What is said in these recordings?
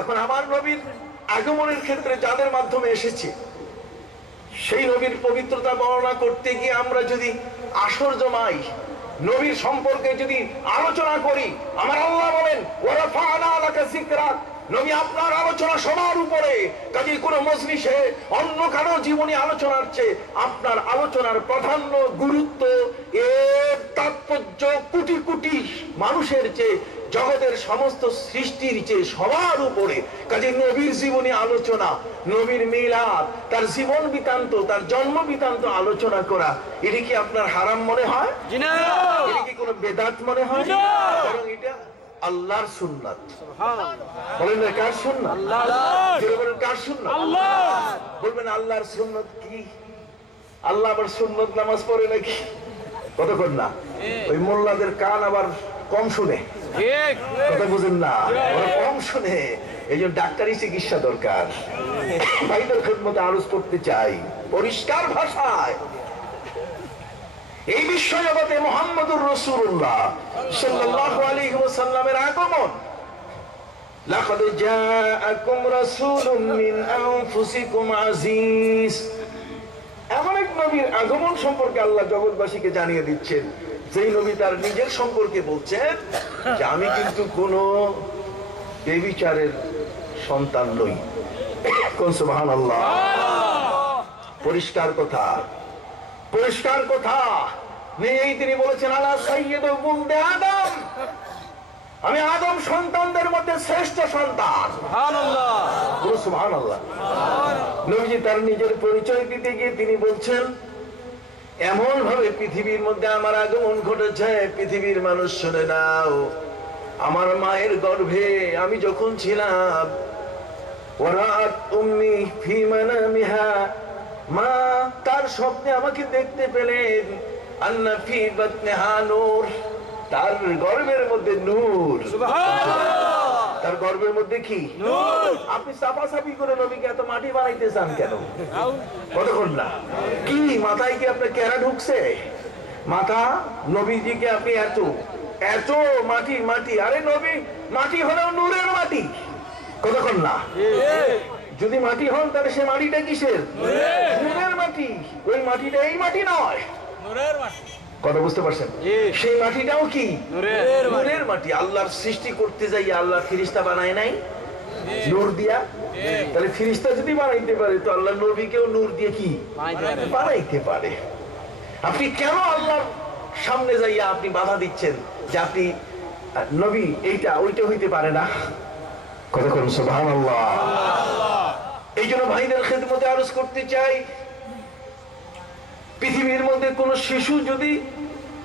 এখন আমার নবীর আগমনের ক্ষেত্রে যাদের মাধ্যমে এসেছে সেই নবীর পবিত্রতা বর্ণনা করতে গিয়ে আমরা যদি আসর জমাই, নবীর সম্পর্কে যদি আলোচনা করি, আমার আল্লাহ বলেন ওয়ারাফা'না লাকা যিকরাক, নবী আপনার আলোচনা সবার উপরে। কাজেই কোন মজলিসে অন্য কারো জীবনী আলোচনার চেয়ে আপনার আলোচনার প্রাধান্য, গুরুত্ব, এর তাৎপর্য কোটি কোটি মানুষের চেয়ে, জগতের সমস্ত সৃষ্টির চেয়ে সবার উপরে। কাজে নবীর জীবনী আলোচনা, নবীর মিলাদ, তার জীবন বৃত্তান্ত, তার জন্ম বৃত্তান্ত আলোচনা করা, এটা কি আপনার হারাম মনে হয়? এটা কি কোনো বেদাত মনে হয়? বরং এটা আল্লাহর সুন্নাত। বলেন না কার সুন্নাত? বলেন কার সুন্নাত? বলবেন আল্লাহর সুন্নাত কি? আল্লাহ আবার সুন্নত নামাজ পড়ে নাকি? কতক্ষণ না ওই মোল্লাদের কান আবার কম শুনে, কথা বুঝেন না, ওরা কম শুনে। এই জন্য ডাক্তারি চিকিৎসা দরকার। ভাইদের খেদমতে আরজ করতে চাই পরিষ্কার ভাষায়, এই বিশ্ব জগতে মুহাম্মদুর রাসূলুল্লাহ সাল্লাল্লাহু আলাইহি ওয়াসাল্লামের আগমন। লাকাদ জাআকুম রাসূলুম মিন আনফুসিকুম আজিজ, এমন এক নবীর আগমন সম্পর্কে আল্লাহ জগৎবাসীকে জানিয়ে দিচ্ছেন, যেই নবী তার নিজের সম্পর্কে বলছেন যে আমি কিন্তু কোন বেবিচারের সন্তান নই। কোন সুবহানাল্লাহ। পরিষ্কার কথা, পরিষ্কার কথা। নেই তিনি বলেছেন আলা সাইয়্যিদু ওয়ালদে আদম, আমি আদম সন্তানদের মধ্যে শ্রেষ্ঠ সন্তান। সুবহানাল্লাহ, সুবহানাল্লাহ। নবীজি তার নিজের পরিচয় দিতে গিয়ে তিনি বলছেন এমন ভাবে পৃথিবীর মধ্যে আমার আগমন ঘটেছে, পৃথিবীর মানুষ শুনে নাও, আমার মায়ের গর্ভে আমি যখন ছিলাম, ওয়ারাত উম্মি ফি মানামিহা, মা তার স্বপ্নে আমাকে দেখতে পেলেন, আন্না ফি বাতনিহা নূর, তার গর্ভের মধ্যে নূর। সুবহানাল্লাহ, তার গর্ভের মধ্যে কি নূর। আপনি সাফাসাফি করে নবীকে এত মাটি বানাইতে চান কেন? কতক্ষণ না কি মাথায় কি আপনার কেরা ঢুকছে? মাথা নবীজিকে আপনি এত এত মাটি মাটি, আরে নবী মাটি হলেও নূরের মাটি। কতক্ষণ না যদি মাটি হন তাহলে সে মাটিটা কিসের? নূরের মাটি। ওই মাটিটা এই মাটি নয়, নূরের মাটি। কথা বুঝতে পারছেন? সেই মাটিটাও কি নূরের মাটি। আল্লাহর সৃষ্টি করতে যাই আল্লাহ ফেরেশতা বানায় নাই নূর দিয়া? তাহলে ফেরেশতা যদি বানাইতে পারে তো আল্লাহ নবীকেও নূর দিয়ে কি বানাইতে পারে। আপনি কেন আল্লাহর সামনে যাইয়া আপনি বাধা দিচ্ছেন যে আপনি নবী এইটা ওইটা হইতে পারে না? কথা বলুন সুবহানাল্লাহ। এই জন্য ভাইদের খেদমতে আরজ করতে চাই, পৃথিবীর মধ্যে কোন শিশু যদি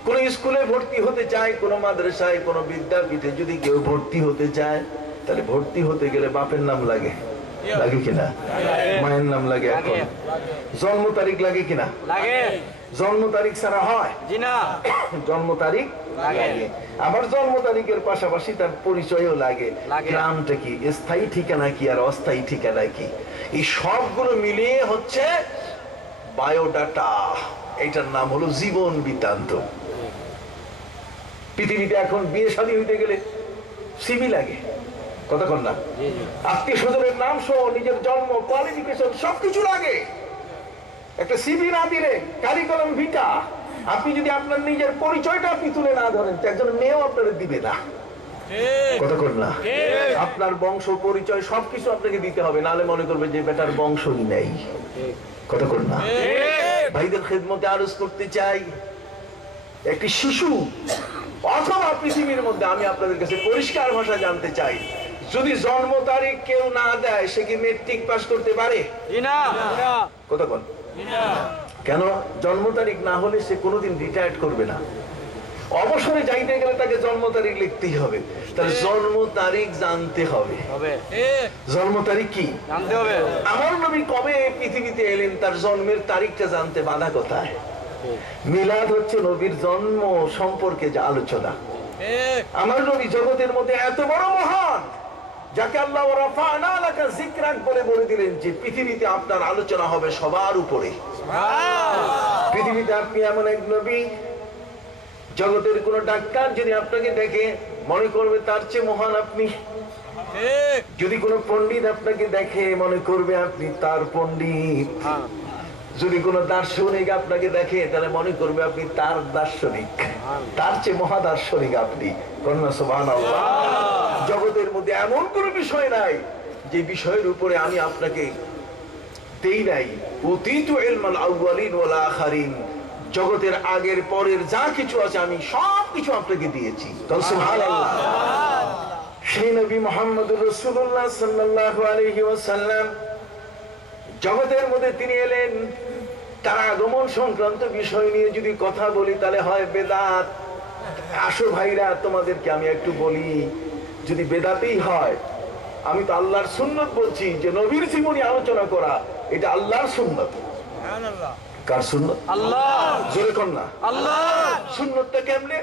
কোন স্কুলে ভর্তি হতে চায়, কোন মাদ্রাসায়, কোন বিদ্যাপীঠে যদি কেউ ভর্তি হতে চায়, তাহলে ভর্তি হতে গেলে বাপের নাম লাগে, লাগে কিনা? মায়ের নাম লাগে। এখন জন্ম তারিখ লাগে কিনা? জন্ম তারিখ ছাড়া হয় না, জন্ম তারিখ লাগে। আবার জন্ম তারিখের পাশাপাশি তার পরিচয়ও লাগে, গ্রামটা কি, স্থায়ী ঠিকানা কি আর অস্থায়ী ঠিকানা কি, এই সবগুলো মিলিয়ে হচ্ছে বায়োডাটা। এটার নাম হলো জীবন বৃত্তান্ত। পৃথিবীতে এখন বিয়ে শাদী হইতে গেলে সিভি লাগে, কতক্ষণ না, আত্মীয় স্বজনের নাম সহ নিজের জন্ম, কোয়ালিফিকেশন সবকিছু লাগে। একটা সিভি না দিলে কারিকুলাম ভিটা, আপনি যদি আপনার নিজের পরিচয়টা আপনি তুলে না ধরেন, একজন মেয়েও আপনাদের দিবে না। কতক্ষণ না, আপনার বংশ পরিচয় সবকিছু আপনাকে দিতে হবে, নাহলে মনে করবে যে বেটার বংশই নেই। কতক্ষণ না। ভাইদের খেদমতে আরজ করতে চাই, একটি শিশু অথবা পৃথিবীর মধ্যে আমি আপনাদের কাছে পরিষ্কার ভাষা জানতে চাই, যদি জন্ম তারিখ কেউ না দেয় সে কি মেট্রিক পাস করতে পারে? কতক্ষণ কেন? জন্ম তারিখ না হলে সে কোনোদিন রিটায়ার্ড করবে না। অবসরে যাইতে গেলে তাকে জন্ম তারিখ লিখতেই হবে। তাহলে জন্ম তারিখ জানতে হবে। জন্ম তারিখ কি জানতে হবে। আমার নবী কবে পৃথিবীতে এলেন তার জন্মের তারিখটা জানতে বাধা কোথায়? মিলাদ হচ্ছে নবীর জন্ম সম্পর্কে যে আলোচনা। আমার নবী জগতের মধ্যে এত বড় মহান, যাকে আল্লাহ রাফা'না লাকা যিকরাক বলে দিলেন যে পৃথিবীতে আপনার আলোচনা হবে সবার উপরে। পৃথিবীতে আপনি এমন এক নবী, জগতের কোন ডাক্তার যদি আপনাকে দেখে মনে করবে তার চেয়ে মহান আপনি। যদি কোনো পণ্ডিত আপনাকে দেখে মনে করবে আপনি তার পণ্ডিত, যদি কোনো দার্শনিক আপনাকে দেখে তাহলে মনে করবে আপনি তার দার্শনিক, তার চেয়ে মহাদার্শনিক আপনি। কন্যা সুবহানাল্লাহ। জগতের মধ্যে এমন কোনো বিষয় নাই যে বিষয়ের উপরে আমি আপনাকে দেই নাই। উতীতু ইলমাল আউয়ালিন ওয়াল আখিরিন, জগতের আগের পরের যা কিছু আছে আমি সব কিছু আপনাকে দিয়েছি। সুবহানাল্লাহ। সেই নবী মুহাম্মদুর রাসূলুল্লাহ সাল্লাল্লাহু আলাইহি ওয়াসাল্লাম জগতের মধ্যে তিনি এলেন। তার আগমন সংক্রান্ত বিষয় নিয়ে যদি কথা বলি তাহলে হয় বেদাত। আসো ভাইরা, তোমাদেরকে আমি একটু বলি, যদি বেদাতেই হয়, আমি তো আল্লাহর সুন্নত বলছি যে নবীর জীবনী আলোচনা করা এটা আল্লাহর সুন্নত। কার সুন্নত? আল্লাহ। জোরে কর না আল্লাহ। সুন্নতটা কেমনে?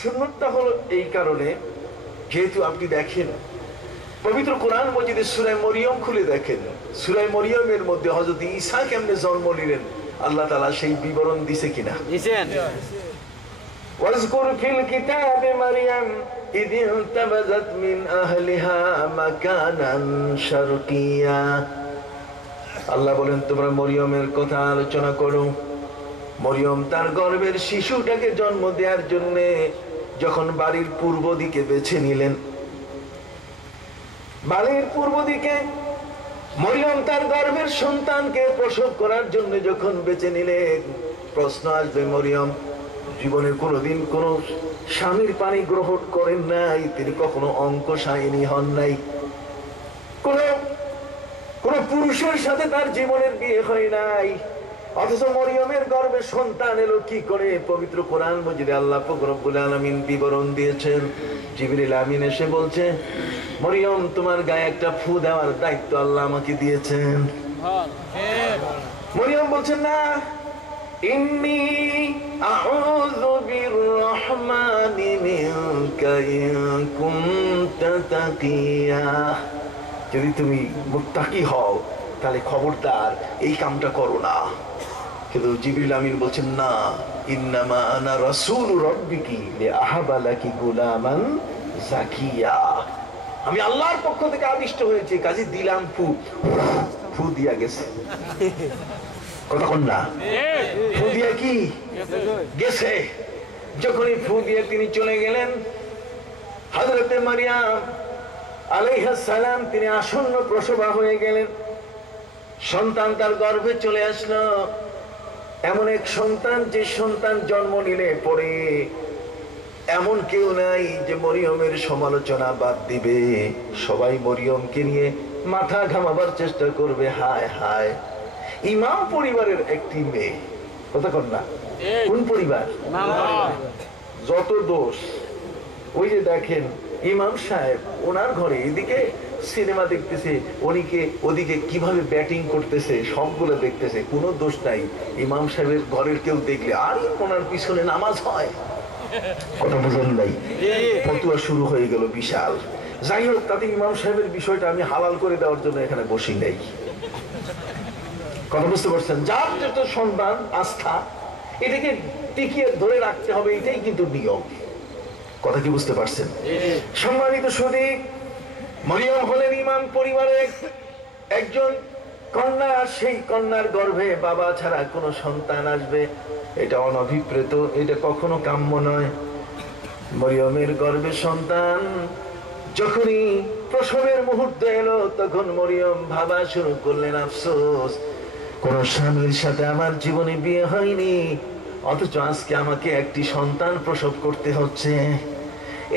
সুন্নতটা হলো এই কারণে, যেহেতু আপনি দেখেন পবিত্র কোরআন মজিদে সূরা মরিয়ম খুলে দেখেন, সূরা মরিয়মের মধ্যে হযরত ঈসা কেমনে জন্ম নিলেন আল্লাহ তাআলা সেই বিবরণ দিয়েছে কিনা? দিয়েছেন। ওয়াজকুর ফিল কিতাবে মারইয়াম ইয ইনতাবাযাত মিন আহলিহা মাকানান শারকিয়া। আল্লাহ বলেন তোমরা মরিয়মের কথা আলোচনা করো। মরিয়ম তার গর্ভের শিশুটাকে জন্ম দেওয়ার জন্য যখন বাড়ির পূর্ব দিকে বেছে নিলেন, বাড়ির পূর্ব দিকে মরিয়ম তার গর্ভের সন্তানকে প্রসব করার জন্য যখন বেছে নিলেন, প্রশ্ন আসবে মরিয়ম জীবনে কোনোদিন কোন স্বামীর পানি গ্রহণ করেন নাই, তিনি কখনো অঙ্ক সায়নী হন নাই, কোন পুরুষের সাথে তার জীবনের বিয়ে হয় নাই, অথচ মরিয়মের গর্ভে সন্তান এলো কি করে? পবিত্র কোরআন মজিদে আল্লাহ পাক রব্বুল আলামিন বিবরণ দিয়েছেন। জিবরিল আমিন এসে বলছে, মরিয়ম তোমার গায়ে একটা ফু দেওয়ার দায়িত্ব আল্লাহ আমাকে দিয়েছেন। মরিয়ম বলছেন না, ইন্নী আউযু বিররহমানি মিনকা ইন কুনতা তাকিয়া। যদি তুমি মুত্তাকি হও তাহলে খবরদার এই কামটা করো না। কিন্তু জিবরিল আমিন বলছেন না, ইন্নামা আনা রাসূলু রাব্বিকি লিআহাবা লাকি গুলামান যাকিয়া। আমি আল্লাহর পক্ষ থেকে আদিষ্ট হয়েছে, কাজে দিলাম ফু, ফু দিয়া গেছে। কথা কোন না? ফু দিয়া কি গেছে? যখনই ফু দিয়ে তিনি চলে গেলেন, হযরতে মারিয়াম আলাইহিস সালাম তিনি আসন্ন প্রসবা হয়ে গেলেন। সন্তান তার গর্ভে চলে আসলো, এমন এক সন্তান যে সন্তান জন্ম নিলে পরে এমন কেউ নাই যে মরিয়মের সমালোচনা বাদ দিবে। সবাই মরিয়মকে নিয়ে মাথা ঘামাবার চেষ্টা করবে। হায় হায়, ইমাম পরিবারের একটি মেয়ে। কথা কন না? কোন পরিবার? যত দোষ, ওই যে দেখেন ইমাম সাহেব ওনার ঘরে এদিকে সিনেমা দেখতেছে, ওদিকে কিভাবে ব্যাটিং করতেছে সবগুলো দেখতেছে, কোনো দোষ নাই। ইমাম সাহেবের ঘরের কেউ দেখলে আর ওনার পিছনে নামাজ হয়। কথা বুঝেন নাই? ফতুয়া শুরু হয়ে গেল বিশাল। যাই হোক, তাতে ইমাম সাহেবের বিষয়টা আমি হালাল করে দেওয়ার জন্য এখানে বসি নাই। কথা বুঝতে পারছেন? যার যেটা সন্তান আস্থা, এটাকে টিকিয়ে ধরে রাখতে হবে, এটাই কিন্তু নিয়ম। কথা কি বুঝতে পারছেন? সম্মানিত সুধী, মরিয়ম হলেন ইমাম পরিবারের একজন কন্যা। সেই কন্যার গর্ভে বাবা ছাড়া কোনো সন্তান আসবে এটা অনভিপ্রেত, এটা কখনো কাম্য নয়। মরিয়মের গর্ভে সন্তান যখনই প্রসবের মুহূর্ত এলো, তখন মরিয়ম ভাবা শুরু করলেন, আফসোস কোন স্বামীর সাথে আমার জীবনে বিয়ে হয়নি, অথচ আজকে আমাকে একটি সন্তান প্রসব করতে হচ্ছে।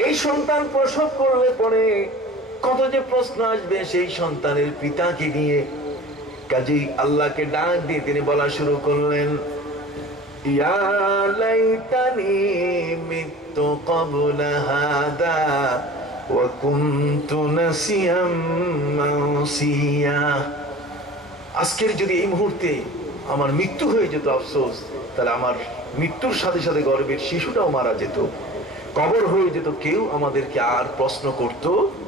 এই সন্তান প্রসব করলে পরে কত যে প্রশ্ন আসবে সেই সন্তানের পিতাকে নিয়ে। কাজেই আল্লাহকে ডাক দিয়ে তিনি বলা শুরু করলেন, ইয়া লাইতানি মিতু ক্বাবলা হাদা ওয়া কুনতু নাসিয়াম মানসিয়া। আজকের যদি এই মুহূর্তে আমার মৃত্যু হয়ে যেত, আফসোস, তাহলে আমার মৃত্যুর সাথে সাথে গর্ভের শিশুটাও মারা যেত, কবর হয়ে যেত, কেউ আমাদেরকে আর প্রশ্ন করত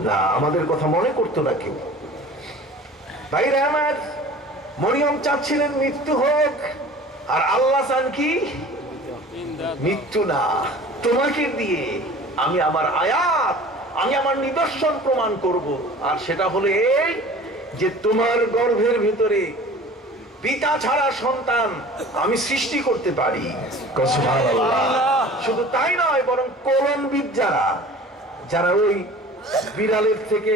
না, আমাদের কথা মনে করতো না কেউ। ভাইরা আমার, মরিয়ম চাচ্ছিলেন মৃত্যু হোক, আর আল্লাহ চান কি? মৃত্যু না। তোমাকে দিয়ে আমি আমার আয়াত আমি আমার নিদর্শন প্রমাণ করব, আর সেটা হলো এই যে তোমার গর্ভের ভিতরে পিতা ছাড়া সন্তান আমি সৃষ্টি করতে পারি। শুধু তাই নয়, বরং কোলনবিদ যারা ওই বিড়ালের থেকে,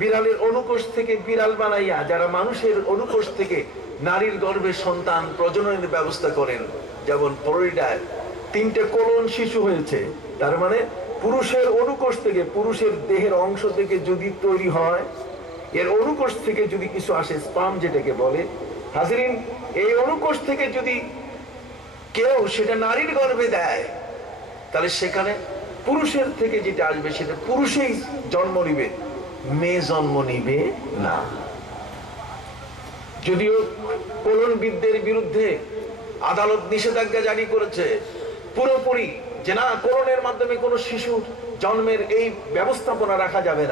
বিড়ালের অনুকোষ থেকে বিড়াল বানাইয়া যারা মানুষের অনুকোষ থেকে নারীর গর্ভে সন্তান প্রজননের ব্যবস্থা করেন, যেমন ফ্লোরিডায় 3টে কোলন শিশু হয়েছে, তার মানে পুরুষের অনুকোষ থেকে, পুরুষের দেহের অংশ থেকে যদি তৈরি হয়, এর অনুকোষ থেকে যদি কিছু আসে, স্পার্ম যেটাকে বলে, হাজিরিন, এই অনুকোষ থেকে যদি কেউ সেটা নারীর গর্ভে দেয়, তাহলে সেখানে পুরুষের থেকে যেটা আসবে সেটা পুরুষেই জন্ম নিবে, মেয়ে জন্ম নিবে না। যদিও কোলনবিদদের বিরুদ্ধে আদালত নিষেধাজ্ঞা জারি করেছে পুরোপুরি, যে না, কোলনের মাধ্যমে কোনো শিশু জন্মের এই ব্যবস্থাপনা রাখা যাবে না।